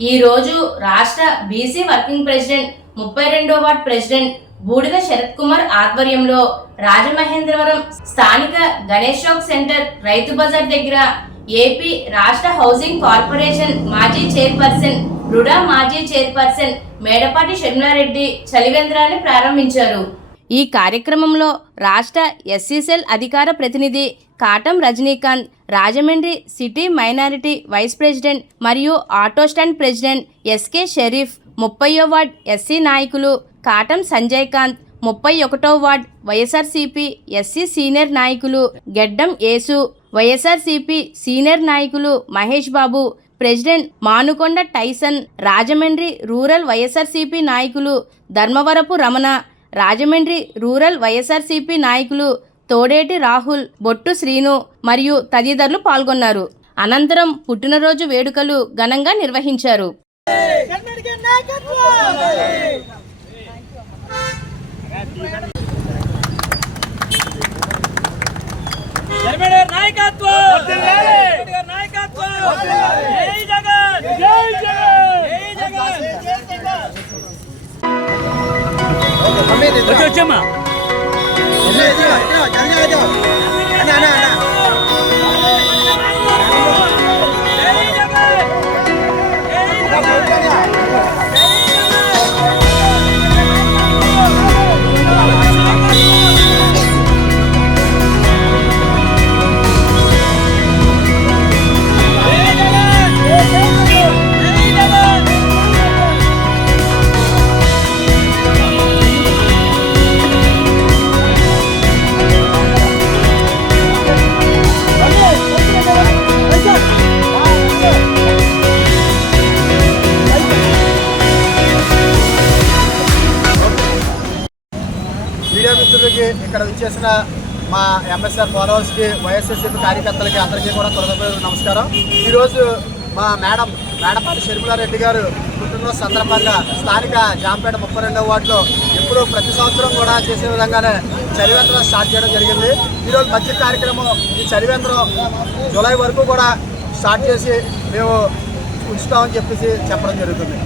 ఈ రోజు రాష్ట్ర బీసీ వర్కింగ్ ప్రెసిడెంట్ 32వ వార్డ్ ప్రెసిడెంట్ బూడిద శరత్ కుమార్ ఆధ్వర్యంలో రాజమహేంద్రవరం స్థానిక గణేష్ చౌక్ సెంటర్ రైతు బజార్ దగ్గర ఏపీ రాష్ట్ర హౌసింగ్ కార్పొరేషన్ మాజీ చైర్పర్సన్ రుడా మాజీ చైర్పర్సన్ మేడపాటి షర్మిలారెడ్డి చలివేంద్రాన్ని ప్రారంభించారు। ఈ కార్యక్రమంలో రాష్ట్ర ఎస్సీ సెల్ అధికార ప్రతినిధి Katam Rajinikanth, Rajahmundry city minority vice president మరియు auto stand president SK Sharif, 30వ వార్డ్ ఎస్సీ నాయకులు కాటం సంజయ్ కాంత్, 31వ వార్డ్ వైఎస్ఆర్సీపీ ఎస్సీ సీనియర్ నాయకులు గెడ్డం యేసు, వైఎస్ఆర్సీపీ సీనియర్ నాయకులు Mahesh Babu, president Manukonda Tyson, Rajahmundry rural YSRCP నాయకులు ధర్మవరపు రమణ, రాజమండ్రి రూరల్ వైఎస్ఆర్సీపీ నాయకులు తోడేటి రాహుల్, బొట్టు శ్రీను మరియు తదితరులు పాల్గొన్నారు। అనంతరం పుట్టినరోజు వేడుకలు ఘనంగా నిర్వహించారు। మీడియా మిత్రులకి, ఇక్కడ విచ్చేసిన మా ఎంఎస్ఆర్ ఫాలోవర్స్కి, వైఎస్ఆర్సీపీ కార్యకర్తలకి అందరికీ కూడా కృతజ్ఞతలు నమస్కారం। ఈరోజు మా మేడపాటి షర్మిలారెడ్డి గారు పుట్టినరోజు సందర్భంగా స్థానిక జాంపేట 32వ వార్డులో ఎప్పుడూ ప్రతి సంవత్సరం కూడా చేసే విధంగానే చలివేంద్రం స్టార్ట్ చేయడం జరిగింది। ఈరోజు మంచి కార్యక్రమం, ఈ చలివేంద్రం జూలై వరకు కూడా స్టార్ట్ చేసి మేము ఉంచుతామని చెప్పడం జరుగుతుంది।